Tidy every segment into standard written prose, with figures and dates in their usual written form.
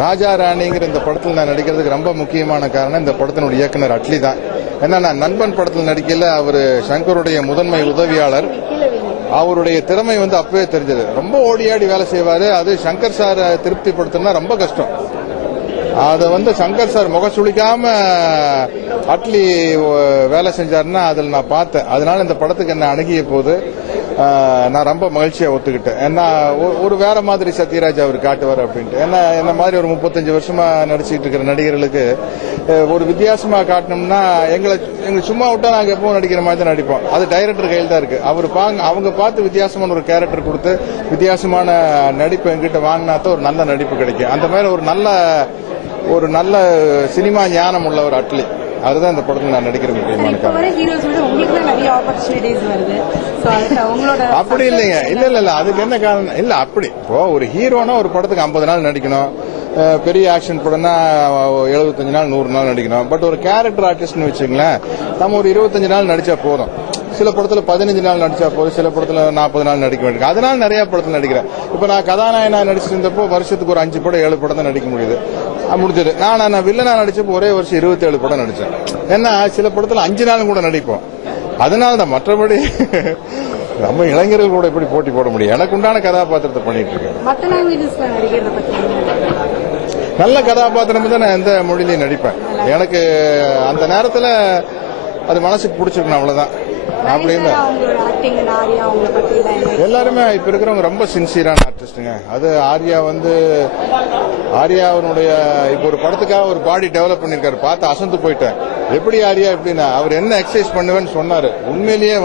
ராஜா ராணிங்கிற இந்த படத்தில் நான் நடிக்கிறதுக்கு ரொம்ப முக்கியமான காரணம் இந்த படத்தினுடைய இயக்குனர் அட்லி தான். ஏன்னா நான் நண்பன் படத்தில் நடிக்கல, அவர் சங்கருடைய முதன்மை உதவியாளர். அவருடைய திறமை அப்பவே தெரிஞ்சது. ரொம்ப ஓடியாடி வேலை செய்வாரு. அது சங்கர் சார் திருப்திப்படுத்தணும்னா ரொம்ப கஷ்டம். அதை சங்கர் சார் முகசுளிக்காம அட்லி வேலை செஞ்சாருன்னா அதில் நான் பார்த்தேன். அதனால இந்த படத்துக்கு என்ன அணுகிய போது நான் ரொம்ப மகிழ்ச்சியா ஒத்துக்கிட்டேன். ஏன்னா ஒரு வேற மாதிரி சத்யராஜ் அவர் காட்டுவார் அப்படின்ட்டு. ஏன்னா என்ன மாதிரி ஒரு 35 வருஷமா நடிச்சுட்டு இருக்கிற நடிகர்களுக்கு ஒரு வித்தியாசமா காட்டணும்னா எங்களை சும்மா விட்டா நாங்க எப்பவும் நடிக்கிற மாதிரி தான் நடிப்போம். அது டைரக்டர் கையில் தான் இருக்கு. அவங்க பார்த்து வித்தியாசமான ஒரு கேரக்டர் கொடுத்து வித்தியாசமான நடிப்பு எங்கிட்ட வாங்கினா தான் ஒரு நல்ல நடிப்பு கிடைக்கும். அந்த மாதிரி ஒரு நல்ல சினிமா ஞானம் உள்ள ஒரு அட்லி. அதுதான் இந்த படத்தில் நான் நடிக்கிற முக்கியமான அப்படி இல்லைங்க. இல்ல அதுக்கு என்ன காரணம் இல்ல. அப்படி இப்போ ஒரு ஹீரோனா ஒரு படத்துக்கு 50 நாள் நடிக்கணும். பெரிய ஆக்ஷன் படம்னா 75 நாள் 100 நாள் நடிக்கணும். பட் ஒரு கேரக்டர் ஆர்டிஸ்ட்னு வச்சுங்களேன், நம்ம ஒரு 25 நாள் நடிச்சா போதும். சில படத்துல 15 நாள் நடிச்சா போதும், சில படத்துல 40 நாள் நடிக்க வேண்டியது. அதனால நிறைய படத்துல நடிக்கிறேன். இப்ப நான் கதாநாயகனா நடிச்சிருந்தப்போ வருஷத்துக்கு ஒரு 5 படம் 7 படம் தான் நடிக்க முடிஞ்சது. நான் வில்லனா நடிச்சப்போ ஒரே வருஷம் 27 படம் நடிச்சேன். ஏன்னா சில படத்துல 5 நாள் கூட நடிப்போம். அதனால தான். மற்றபடி நம்ம இளைஞர்கள் கூட எப்படி போட்டி போட முடியும்? எனக்கு உண்டான கதாபாத்திரத்தை பண்ணிட்டு இருக்கேன். நல்ல கதாபாத்திரம் தான் நான் எந்த மொழியிலையும் நடிப்பேன். எனக்கு அந்த நேரத்தில் அது மனசுக்கு பிடிச்சிருக்கணும், அவ்வளவுதான். எல்லாருமே இப்ப இருக்கிறவங்க ரொம்ப சின்சியரான ஆர்டிஸ்டுங்க. அது ஆர்யாவுடைய இப்ப ஒரு படத்துக்காக ஒரு பாடி டெவலப் பண்ணிருக்காரு. பார்த்து அசந்து போயிட்டேன். எப்படி ஆர்யா எப்படின்னா அவர் என்ன எக்ஸசைஸ் பண்ணுவேன்னு சொன்னாரு. உண்மையிலேயே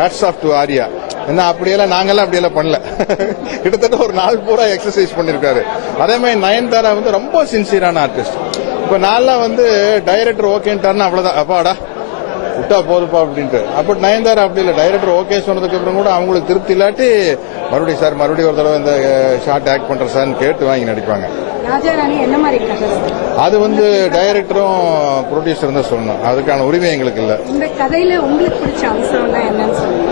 ஹேட்ஸ் ஆஃப் டு ஆர்யா. என்ன அப்படியெல்லாம் நாங்கெல்லாம் அப்படியெல்லாம் பண்ணல. கிட்டத்தட்ட ஒரு நாள் பூரா எக்ஸசைஸ் பண்ணிருக்காரு. அதே மாதிரி நயன்தாரா ரொம்ப சின்சியரான ஆர்டிஸ்ட். இப்ப நான்லாம் டைரக்டர் ஓகேன்ட்டாருன்னா அவ்வளவுதான், அப்பாடா விட்டா போதுப்பா அப்படின்ட்டு. அப்ப நயன்தாரா அப்படி இல்லை. டைரக்டர் ஓகே சொன்னதுக்கு அப்புறம் கூட அவங்களுக்கு திருப்தி இல்லாட்டி மறுபடியும் ஒரு தடவை இந்த ஷார்ட் ஆக்ட் பண்ற சார்னு கேட்டு வாங்கி நடிப்பாங்க. அது டைரக்டரும் ப்ரொடியூசரும் தான் சொல்லணும். அதுக்கான உரிமை எங்களுக்கு இல்ல. இந்த கதையில உங்களுக்கு பிடிச்ச அம்சம் என்னன்னு சொல்லுங்க.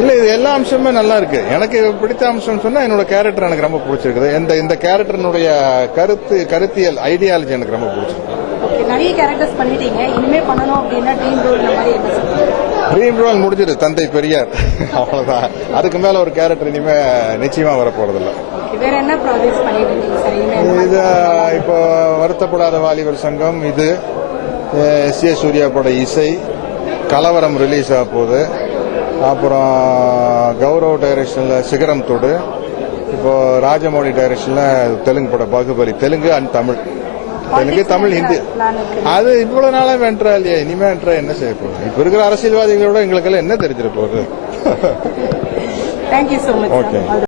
இல்ல, இது எல்லா அம்சமுமே நல்லா இருக்கு. எனக்கு பிடித்த அம்சம் சொன்னா என்னோட கேரக்டர் எனக்கு ரொம்ப பிடிச்சிருக்குது. இந்த கேரக்டரினுடைய கருத்தியல் ஐடியாலஜி எனக்கு ரொம்ப பிடிச்சிருக்கு. நிறைய கேரக்டர்ஸ் பண்ணிட்டீங்க, இனிமே பண்ணணும் அப்படின்னா ட்ரீம் ரோல் இந்த மாதிரி ட்ரீம் ரோல் முடிஞ்சிரு. தந்தை பெரியார், அவ்வளவுதான். அதுக்கு மேல ஒரு கேரக்டர் இனிமே நிச்சயமா வரப்போறதில்ல. வேற என்ன ப்ராஜெக்ட்ஸ் பண்ணிட்டு இருக்கீங்க? இது இப்போ வருத்தப்படாத வாலிபர் சங்கம், இது எஸ்.ஏ. சூர்யா பட இசை, கலவரம் ரிலீஸ் ஆக போகுது. அப்புறம் கௌரவ் டைரக்ஷன்ல சிகரம் தொடு, இப்போ ராஜமௌழி டைரக்ஷன்ல தெலுங்கு பட பாகுபலி, தெலுங்கு அண்ட் தமிழ். தெலுங்கு, தமிழ், ஹிந்தி. அது இவ்வளவு நாளா வென்றா இல்லையா? இனிமே வென்றா என்ன செய்ய போகுது? இப்ப இருக்கிற அரசியல்வாதிகளோட எங்களுக்கு எல்லாம் என்ன தெரிஞ்சிட போகுது? Thank you so much. ஓகே.